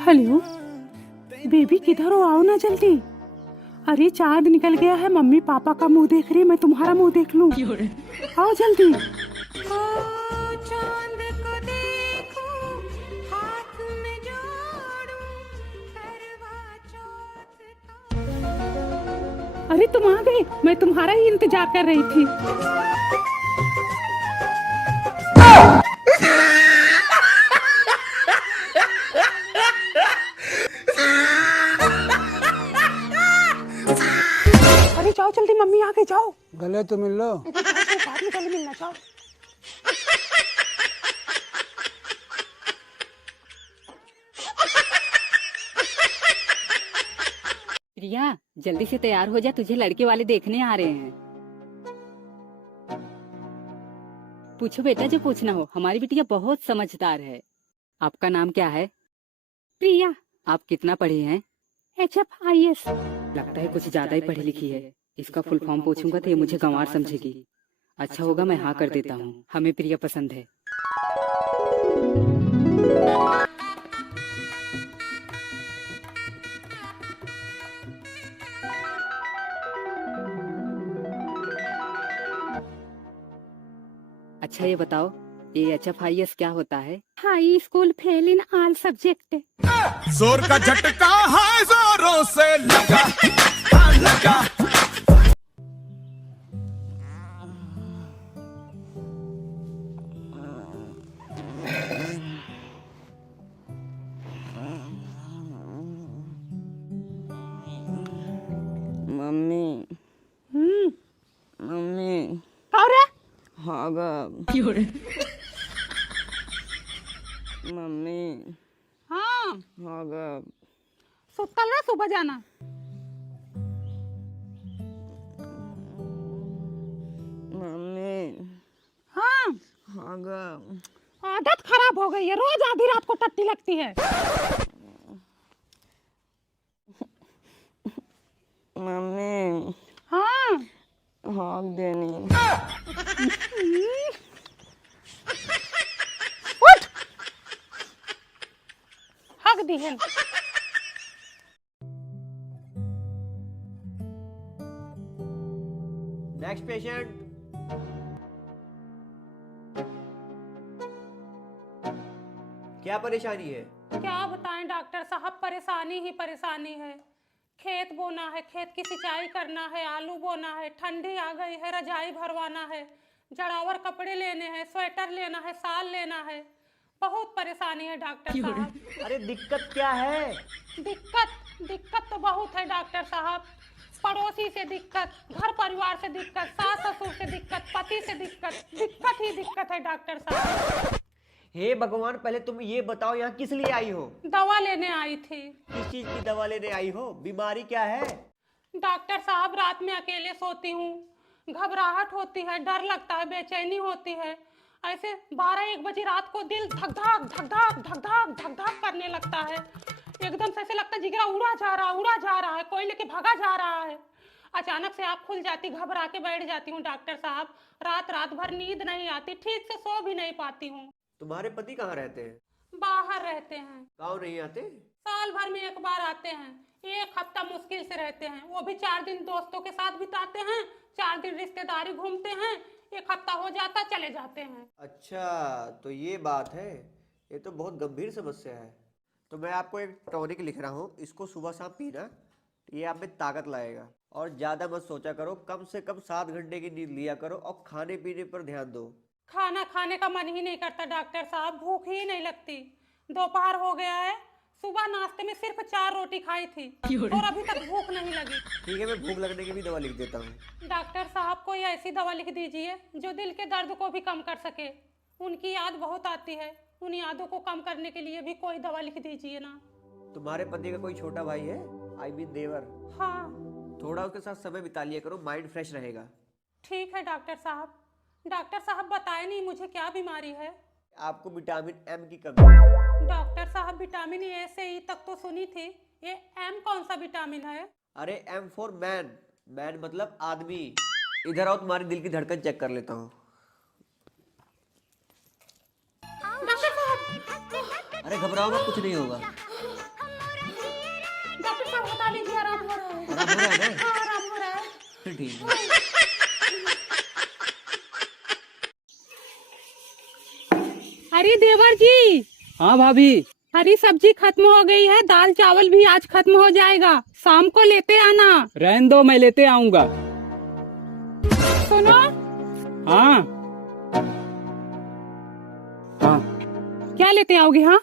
Hello baby, किधर हो? आओ ना जल्दी। अरे चांद निकल गया है, मम्मी पापा का मुंह देख रही है, मैं तुम्हारा मुंह देख लूं। आओ जल्दी। चांद को देखूं, हाथ में जोड़ूं, करवा चौथ का। अरे तुम आ गए, मैं तुम्हारा ही इंतजार कर रही थी। अरे जाओ जल्दी, मम्मी आ गई, जाओ। गले तो मिल लो। बाद में जल्दी मिलना, जाओ। प्रिया, जल्दी से तैयार हो जा, तुझे लड़के वाले देखने आ रहे हैं। पूछो बेटा जो पूछना हो, हमारी बिटिया बहुत समझदार है। आपका नाम क्या है? प्रिया। आप कितना पढ़ी हैं? HFIS। लगता है कुछ ज्यादा ही पढ़ी लिखी है। इसका फुल फॉर्म पूछूंगा तो ये मुझे गंवार समझेगी। अच्छा होगा मैं हाँ कर देता हूँ, हमें प्रिया पसंद है। अच्छा ये बताओ, ये HFIS क्या होता है? High school fail in all subject. जोर का झटका हाय जोरों से लगा लगा। मम्मी मम्मी और हाँ गा मम्मी हाँ, हाँ गा कल ना सुबह जाना। मम्मी हाँ, हाँ गा आदत खराब हो गई है, रोज आधी रात को टट्टी लगती है। मम्मी हाँ, हाँ देनी उठ, हक दी है। Next patient. क्या परेशानी है? क्या बताएं डॉक्टर साहब, परेशानी ही परेशानी है। खेत बोना है, खेत की सिंचाई करना है, आलू बोना है, ठंडी आ गई है, रजाई भरवाना है, जड़ावर कपड़े लेने हैं, स्वेटर लेना है, साल लेना है। बहुत परेशानी है डॉक्टर साहब। अरे दिक्कत क्या है? दिक्कत तो बहुत है डॉक्टर साहब। पड़ोसी से दिक्कत, घर परिवार से दिक्कत, सास ससुर से दिक्कत, पति से दिक्कत, दिक्कत ही दिक्कत है डॉक्टर साहब। हे भगवान, पहले तुम ये बताओ यहाँ किस लिए आई हो? दवा लेने आई थी। किस चीज की दवा लेने आई हो? बीमारी क्या है? डॉक्टर साहब रात में अकेले सोती हूँ, घबराहट होती है, डर लगता है, बेचैनी होती है। ऐसे 12-1 बजे रात को दिल धक धक धक धक धक धक धक धक करने लगता है। एकदम से ऐसे लगता है जिगरा उड़ा जा रहा है, कोई लेके भागा जा रहा है। अचानक से आँख खुल जाती, घबरा के बैठ जाती हूँ डॉक्टर साहब। रात भर नींद नहीं आती, ठीक से सो भी नहीं पाती हूँ। तुम्हारे पति कहाँ रहते हैं? बाहर रहते हैं। गाँव नहीं आते? साल भर में 1 बार आते हैं, 1 हफ्ता मुश्किल से रहते हैं। वो भी 4 दिन दोस्तों के साथ बिताते हैं, 4 दिन रिश्तेदारी घूमते हैं, 1 हफ्ता हो जाता चले जाते हैं। अच्छा तो ये बात है। ये तो बहुत गंभीर समस्या है। तो मैं आपको एक टॉनिक लिख रहा हूँ, इसको सुबह शाम पीना। ये आप में ताकत लाएगा। और ज़्यादा मत सोचा करो, कम से कम 7 घंटे की नींद लिया करो और खाने पीने पर ध्यान दो। खाना खाने का मन ही नहीं करता डॉक्टर साहब, भूख ही नहीं लगती। दोपहर हो गया है, सुबह नाश्ते में सिर्फ 4 रोटी खाई थी और अभी तक भूख नहीं लगी। ठीक है, मैं भूख लगने की भी दवा लिख देता हूँ। डॉक्टर साहब कोई ऐसी दवा लिख दीजिए जो दिल के दर्द को भी कम कर सके। उनकी याद बहुत आती है, उन यादों को कम करने के लिए भी कोई दवा लिख दीजिए ना। तुम्हारे पति का कोई छोटा भाई है? आई मीन देवर। हाँ। थोड़ा उसके साथ समय बिता लिया करो, माइंड फ्रेश रहेगा। ठीक है डॉक्टर साहब। डॉक्टर साहब बताए नहीं मुझे क्या बीमारी है? आपको विटामिन एम की कमी। डॉक्टर साहब विटामिन ए से ई तक तो सुनी थी, ये एम कौन सा विटामिन है? अरे एम फॉर मैन, मैन मतलब आदमी। इधर आओ, तुम्हारी दिल की धड़कन चेक कर लेता हूँ। डॉक्टर साहब अरे घबराओ मत, कुछ नहीं होगा। डॉक्टर साहब हटा लीजिए, आराम हो रहा है। आराम हो रहा है ना? हाँ, आराम हो रहा है। फिर ठीक है। अरे देवर जी, हाँ भाभी। हरी सब्जी खत्म हो गई है, दाल चावल भी आज खत्म हो जाएगा, शाम को लेते आना। रहने दो, मैं लेते आऊंगा। सुनो, हाँ हाँ। क्या लेते आओगे? हाँ,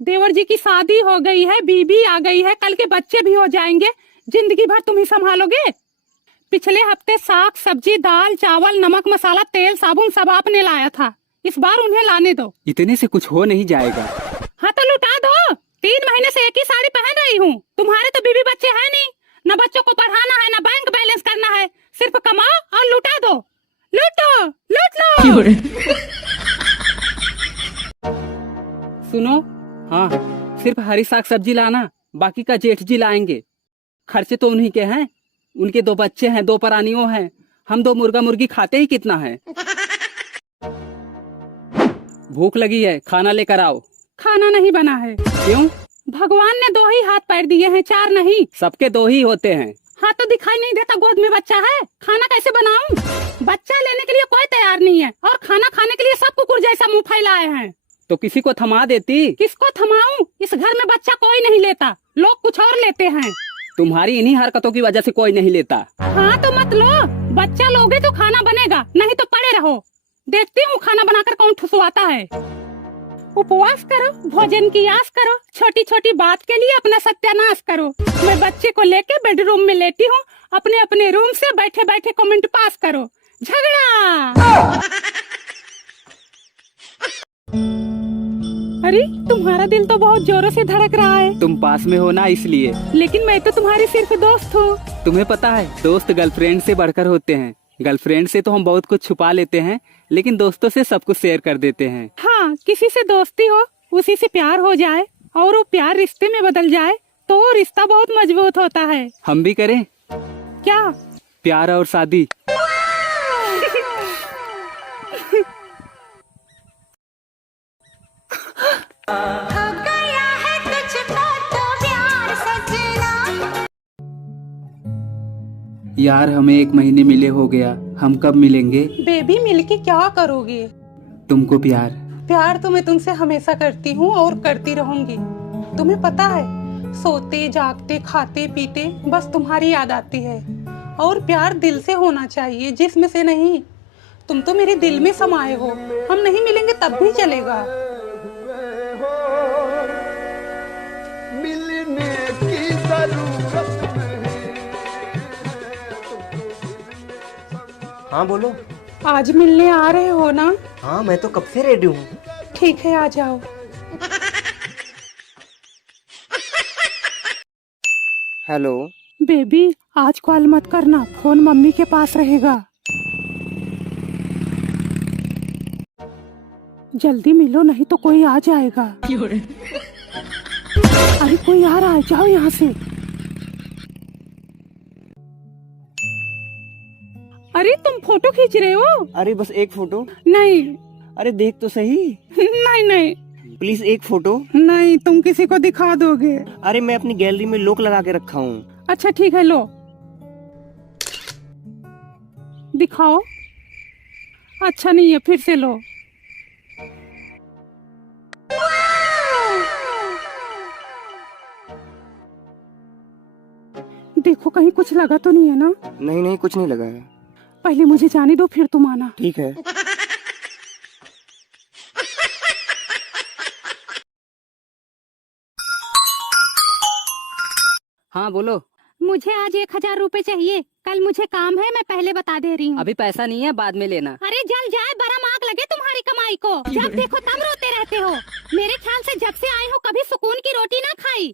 देवर जी की शादी हो गई है, बीबी आ गई है, कल के बच्चे भी हो जाएंगे, जिंदगी भर तुम ही संभालोगे। पिछले हफ्ते साग सब्जी दाल चावल नमक मसाला तेल साबुन सब आपने लाया था, इस बार उन्हें लाने दो। इतने से कुछ हो नहीं जाएगा। हाँ तो लुटा दो, 3 महीने से एक ही साड़ी पहन रही हूँ। तुम्हारे तो बीबी बच्चे हैं नहीं, न बच्चों को पढ़ाना है न बैंक बैलेंस करना है, सिर्फ कमाओ और लुटा दो। लूटो, लूट लो। सुनो, हाँ, सिर्फ हरी साग सब्जी लाना, बाकी का जेठ जी लाएंगे। खर्चे तो उन्हीं के हैं, उनके 2 बच्चे हैं, 2 परानियों हैं, हम 2 मुर्गा मुर्गी खाते ही कितना है। भूख लगी है, खाना लेकर आओ। खाना नहीं बना है। क्यों? भगवान ने 2 ही हाथ पैर दिए हैं, 4 नहीं। सबके 2 ही होते हैं। हाँ तो दिखाई नहीं देता गोद में बच्चा है, खाना कैसे बनाऊं? बच्चा लेने के लिए कोई तैयार नहीं है और खाना खाने के लिए सब कुकुर जैसा मुंह फैलाए हैं। तो किसी को थमा देती। किसको थमाऊं? इस घर में बच्चा कोई नहीं लेता, लोग कुछ और लेते हैं। तुम्हारी इन्हीं हरकतों की वजह से कोई नहीं लेता। हाँ तो मत लो, बच्चा लोगे तो खाना बनेगा, नहीं तो पड़े रहो। देखती हूँ खाना बनाकर कौन ठुसवाता है। उपवास करो, भोजन की आस करो, छोटी छोटी बात के लिए अपना सत्यानाश करो। मैं बच्चे को लेके बेडरूम में लेटी हूँ, अपने अपने रूम से बैठे बैठे कमेंट पास करो। झगड़ा। अरे तुम्हारा दिल तो बहुत जोरों से धड़क रहा है। तुम पास में हो ना इसलिए। लेकिन मैं तो तुम्हारी सिर्फ दोस्त हूँ। तुम्हें पता है, दोस्त गर्लफ्रेंड से बढ़कर होते हैं। गर्लफ्रेंड से तो हम बहुत कुछ छुपा लेते हैं, लेकिन दोस्तों से सब कुछ शेयर कर देते हैं। हाँ, किसी से दोस्ती हो, उसी से प्यार हो जाए और वो प्यार रिश्ते में बदल जाए तो वो रिश्ता बहुत मजबूत होता है। हम भी करें क्या? प्यार और शादी। यार हमें 1 महीने मिले हो गया, हम कब मिलेंगे? बेबी मिलके क्या करोगे? तुमको प्यार। प्यार तो मैं तुमसे हमेशा करती हूँ और करती रहूंगी। तुम्हें पता है, सोते जागते खाते पीते बस तुम्हारी याद आती है। और प्यार दिल से होना चाहिए, जिस्म से नहीं। तुम तो मेरे दिल में समाये हो, हम नहीं मिलेंगे तब भी चलेगा। मिलने की जरूरत हाँ बोलो। आज मिलने आ रहे हो ना? हाँ मैं तो कब से रेडी हूँ। ठीक है, आ जाओ। हेलो बेबी, आज कॉल मत करना, फोन मम्मी के पास रहेगा। जल्दी मिलो, नहीं तो कोई आ जाएगा। अरे कोई आ रहा है, जाओ यहाँ से। अरे तुम फोटो खींच रहे हो? अरे बस एक फोटो। नहीं अरे देख तो सही। नहीं नहीं प्लीज एक फोटो। नहीं, तुम किसी को दिखा दोगे। अरे मैं अपनी गैलरी में लॉक लगा के रखा हूँ। अच्छा ठीक है, लो दिखाओ। अच्छा नहीं है, फिर से लो। देखो कहीं कुछ लगा तो नहीं है ना? नहीं नहीं कुछ नहीं लगा है। पहले मुझे जाने दो, फिर तुम आना। ठीक है। हाँ बोलो। मुझे आज 1000 रुपए चाहिए, कल मुझे काम है, मैं पहले बता दे रही हूँ। अभी पैसा नहीं है, बाद में लेना। अरे जल जाए, बड़ा आग लगे तुम्हारी कमाई को, जब देखो तब रोते रहते हो। मेरे ख्याल से जब से आए हो कभी सुकून की रोटी ना खाई।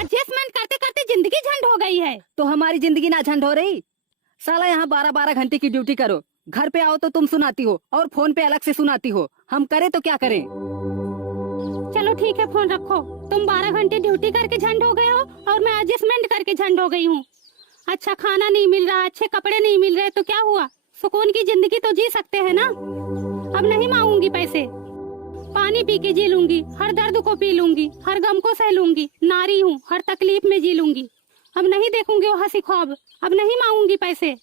एडजस्टमेंट करते करते जिंदगी झंड हो गई है। तो हमारी जिंदगी ना झंड हो रही? साला यहाँ 12-12 घंटे की ड्यूटी करो, घर पे आओ तो तुम सुनाती हो और फोन पे अलग से सुनाती हो। हम करें तो क्या करें? चलो ठीक है, फोन रखो। तुम 12 घंटे ड्यूटी करके झंड हो गए हो और मैं एडजस्टमेंट करके झंड हो गई हूँ। अच्छा खाना नहीं मिल रहा, अच्छे कपड़े नहीं मिल रहे, तो क्या हुआ? सुकून की जिंदगी तो जी सकते हैं ना। अब नहीं मांगूंगी पैसे, पानी पी के जी लूंगी, हर दर्द को पी लूंगी, हर गम को सह लूंगी। नारी हूँ, हर तकलीफ में जी लूंगी। अब नहीं देखूंगी वो हंसी ख्वाब, अब नहीं मांगूंगी पैसे।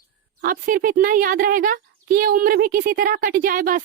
अब सिर्फ इतना ही याद रहेगा कि ये उम्र भी किसी तरह कट जाए बस।